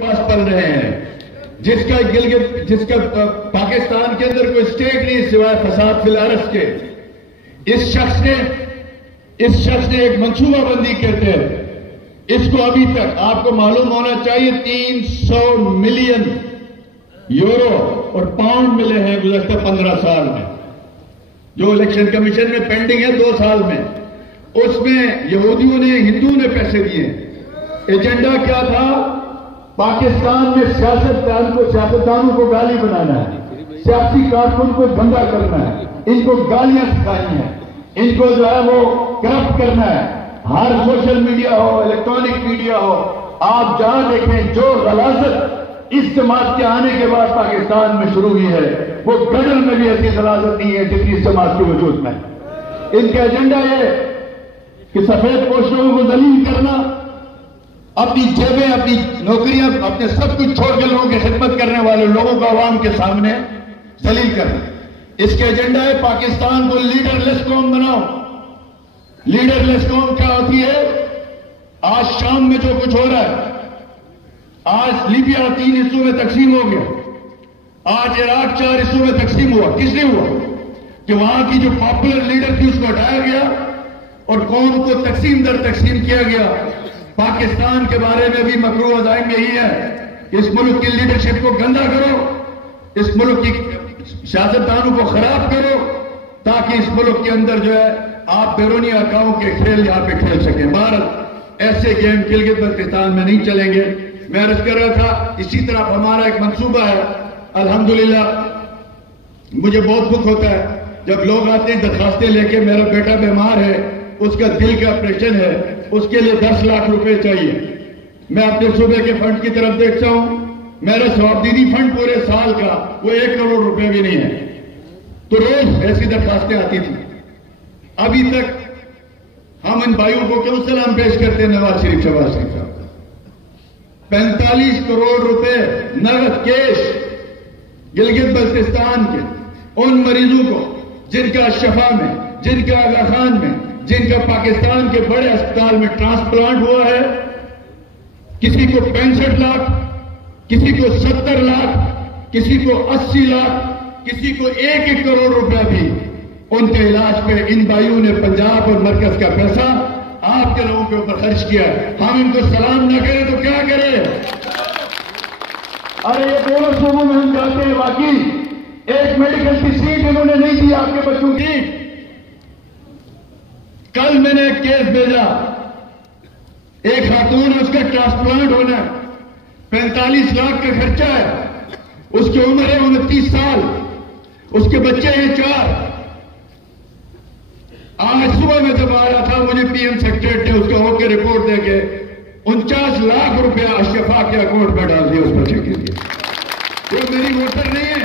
پاس پل رہے ہیں، جس کا پاکستان کے اندر کوئی اسٹیٹ نہیں سوائے فساد فی الارض کے. اس شخص نے ایک منصوبہ بندی کرتے ہیں. اس کو ابھی تک آپ کو معلوم ہونا چاہیے 300 ملین یورو اور پاؤنڈ ملے ہیں گزشتہ 15 سال میں، جو الیکشن کمیشن میں پینڈنگ ہے 2 سال میں. اس میں یہودیوں نے ہندوؤں نے پیسے دیے. ایجنڈا کیا تھا؟ پاکستان میں سیاستدانوں کو گالی بنانا ہے، سیاسی کارکن کو گندا کرنا ہے، ان کو گالیاں سکھانی ہیں، ان کو جو ہے وہ کرپٹ کرنا ہے. ہر سوشل میڈیا ہو، الیکٹرانک میڈیا ہو، آپ جہاں دیکھیں جو غلاظت اس جماعت کے آنے کے بعد پاکستان میں شروع ہوئی ہے، وہ گڈر میں بھی ایسی غلاظت نہیں ہے جتنی اس جماعت کے وجود میں. ان کا ایجنڈا یہ کہ سفید پوشوں کو ذلیل کرنا، اپنی جیبیں، اپنی نوکریاں، اپنے سب کچھ چھوڑ کے لوگوں کی خدمت کرنے والے لوگوں کو عوام کے سامنے ذلیل کرنا. اس کا ایجنڈا ہے پاکستان کو لیڈر لیس قوم بناؤ. لیڈر لیس قوم کیا ہوتی ہے؟ آج شام میں جو کچھ ہو رہا ہے، آج لیبیا 3 حصوں میں تقسیم ہو گیا، آج عراق 4 حصوں میں تقسیم ہوا. کس لیے ہوا؟ کہ وہاں کی جو پاپولر لیڈر تھی اس کو ہٹایا گیا اور قوم کو تقسیم در تقسیم کیا گیا. پاکستان کے بارے میں بھی مکروہ عزائم یہی ہے کہ اس ملک کی لیڈرشپ کو گندا کرو، اس ملک کی سیاستدانوں کو خراب کرو، تاکہ اس ملک کے اندر جو ہے آپ بیرونی اکاؤں کے کھیل یہاں پہ کھیل سکیں. بھارت ایسے گیم گلگت بلتستان میں نہیں چلیں گے. میں عرض کر رہا تھا اسی طرح ہمارا ایک منصوبہ ہے. الحمدللہ مجھے بہت دکھ ہوتا ہے جب لوگ آتے ہیں درخواستیں لے کے، میرا بیٹا بیمار ہے، اس کا دل کا آپریشن ہے، اس کے لیے 10 لاکھ روپے چاہیے. میں اپنے صوبے کے فنڈ کی طرف دیکھتا ہوں، میرا ثوابدیدی فنڈ پورے سال کا وہ 1 کروڑ روپے بھی نہیں ہے. تو روز ایسی درخواستیں آتی تھی. ابھی تک ہم ان بھائیوں کو کیوں سلام پیش کرتے ہیں؟ نواز شریف شہباز شریف صاحب 45 کروڑ روپے نقد کیش گلگت بلتستان کے ان مریضوں کو جن کا شفا میں، جن کا آغا خان میں، جن کا پاکستان کے بڑے اسپتال میں ٹرانسپلانٹ ہوا ہے. کسی کو 65 لاکھ، کسی کو 70 لاکھ، کسی کو 80 لاکھ، کسی کو 1 کروڑ روپیہ بھی ان کے علاج پہ ان بھائیوں نے پنجاب اور مرکز کا پیسہ آپ کے لوگوں کے اوپر خرچ کیا. ہم ان کو سلام نہ کریں تو کیا کریں؟ ارے یہ دونوں صوبوں میں ہم جاتے ہیں، باقی ایک میڈیکل کی سیٹ انہوں نے نہیں دی آپ کے بچوں کی. کل میں نے ایک کیس بھیجا، ایک خاتون ہے، اس کا ٹرانسپلانٹ ہونا ہے، 45 لاکھ کا خرچہ ہے، اس کی عمر ہے 29 سال، اس کے بچے ہیں 4. آج صبح میں جب آیا تھا مجھے پی ایم سیکریٹریٹ نے اس کا ہو کے رپورٹ دے کے 49 لاکھ روپیہ اشفا کے اکاؤنٹ میں ڈال دیا اس بچے کے لیے. وہ میری ووٹر نہیں ہے،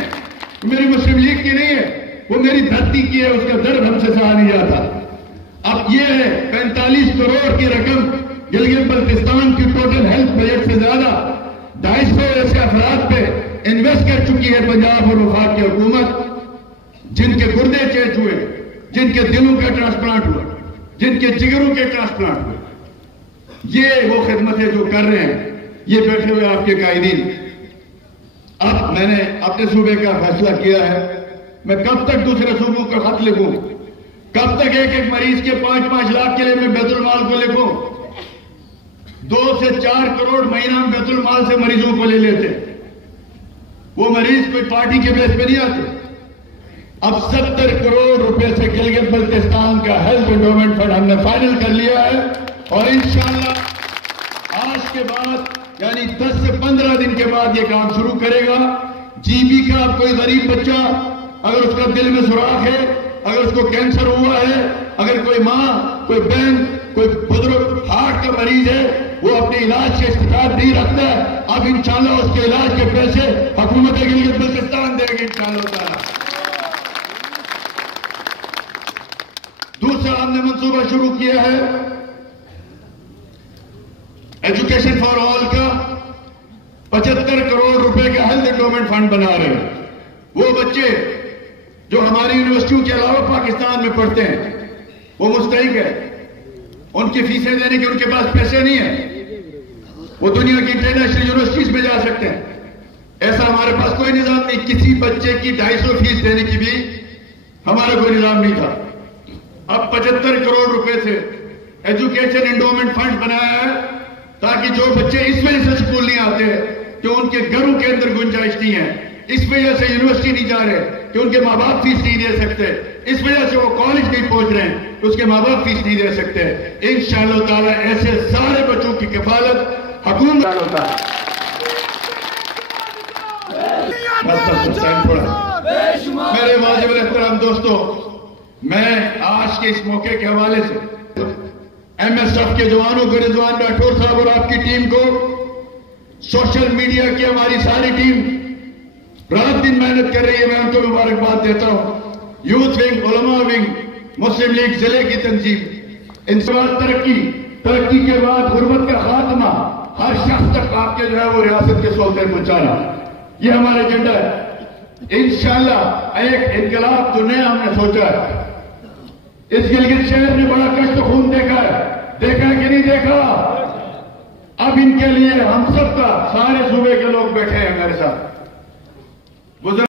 میری مسلم لیگ کی نہیں ہے، وہ میری دھرتی کی ہے، اس کا درد ہم سے سہا نہیں جاتا. اب یہ ہے 45 کروڑ کی رقم گلگت بلتستان کی ٹوٹل ہیلتھ بجٹ سے زیادہ 250 ایسے افراد پہ انویسٹ کر چکی ہے پنجاب اور وفاق کی حکومت، جن کے گردے چینج ہوئے، جن کے دلوں کا ٹرانسپلانٹ ہوا، جن کے جگروں کے ٹرانسپلانٹ ہوئے. یہ وہ خدمت ہے جو کر رہے ہیں یہ بیٹھے ہوئے آپ کے قائدین. اب میں نے اپنے صوبے کا فیصلہ کیا ہے، میں کب تک دوسرے صوبوں کا خط لکھوں؟ کب تک ایک مریض کے 5-5 لاکھ کے لیے میں بیت المال کو لکھوں؟ 2 سے 4 کروڑ مہینہ ہم بیت المال سے مریضوں کو لے لیتے. وہ مریض کوئی پارٹی کے بیس پہ نہیں آتے. اب 70 کروڑ روپے سے گلگت بلتستان کا ہیلتھ انڈومنٹ فنڈ ہم نے فائنل کر لیا ہے، اور انشاءاللہ آج کے بعد یعنی 10 سے 15 دن کے بعد یہ کام شروع کرے گا. جی بی کا کوئی غریب بچہ اگر اس کا دل میں سوراخ ہے، اگر اس کو کینسر ہوا ہے، اگر کوئی ماں، کوئی بہن، کوئی بزرگ ہارٹ کا مریض ہے، وہ اپنے علاج کے استطاعت نہیں رکھتا ہے، اب انشاءاللہ اس کے علاج کے پیسے حکومت گلگت بلتستان دے گی انشاءاللہ تعالی. دوسرا ہم نے منصوبہ شروع کیا ہے ایجوکیشن فار آل کا. 75 کروڑ روپے کا ہیلتھ انڈومنٹ فنڈ بنا رہے ہیں. وہ بچے جو ہماری یونیورسٹیوں کے علاوہ پاکستان میں پڑھتے ہیں وہ مستحق ہے، ان کی فیسیں دینے کے ان کے پاس پیسے نہیں ہیں، وہ دنیا کی انٹرنیشنل یونیورسٹیز میں جا ایسا ہمارے پاس کوئی نظام نہیں. کسی بچے کی 250 فیس دینے کی بھی ہمارا کوئی نظام نہیں تھا. اب 75 کروڑ روپے سے ایجوکیشن انڈومنٹ فنڈ بنایا ہے تاکہ جو بچے اس وجہ سے اسکول نہیں آتے کہ ان کے گھروں کے اندر گنجائش نہیں ہے, اس وجہ سے یونیورسٹی نہیں جا رہے کہ ان کے ماں باپ فیس نہیں دے سکتے, اس وجہ سے وہ کالج نہیں پہنچ رہے ہیں کہ اس کے ماں باپ فیس نہیں دے سکتے. انشاءاللہ تعالی ایسے سارے بچوں کی کفالت حکومت ہوتا ہے. میرے واجب الاحترام دوستو, میں آج کے اس موقع کے حوالے سے ایم ایس ایف کے جوانوں کو, رضوان راٹھور صاحب اور آپ کی ٹیم کو, سوشل میڈیا کی ہماری ساری ٹیم رات دن محنت کر رہی ہے, میں ان کو مبارکباد دیتا ہوں. یوتھ ونگ, علماء ونگ, مسلم لیگ ضلع کی تنظیم, ان سے بعد ترقی کے بعد غربت کا خاتمہ, ہر شخص تک آپ کے جو ہے وہ ریاست کے سہولتیں پہنچانا, یہ ہمارا ایجنڈا ہے. انشاءاللہ ایک انقلاب جو نیا ہم نے سوچا ہے. اس گلگت شہر نے بڑا کشت خون دیکھا ہے کہ نہیں دیکھا؟ اب ان کے لیے ہم سب کا, سارے صوبے کے لوگ بیٹھے ہیں میرے ساتھ.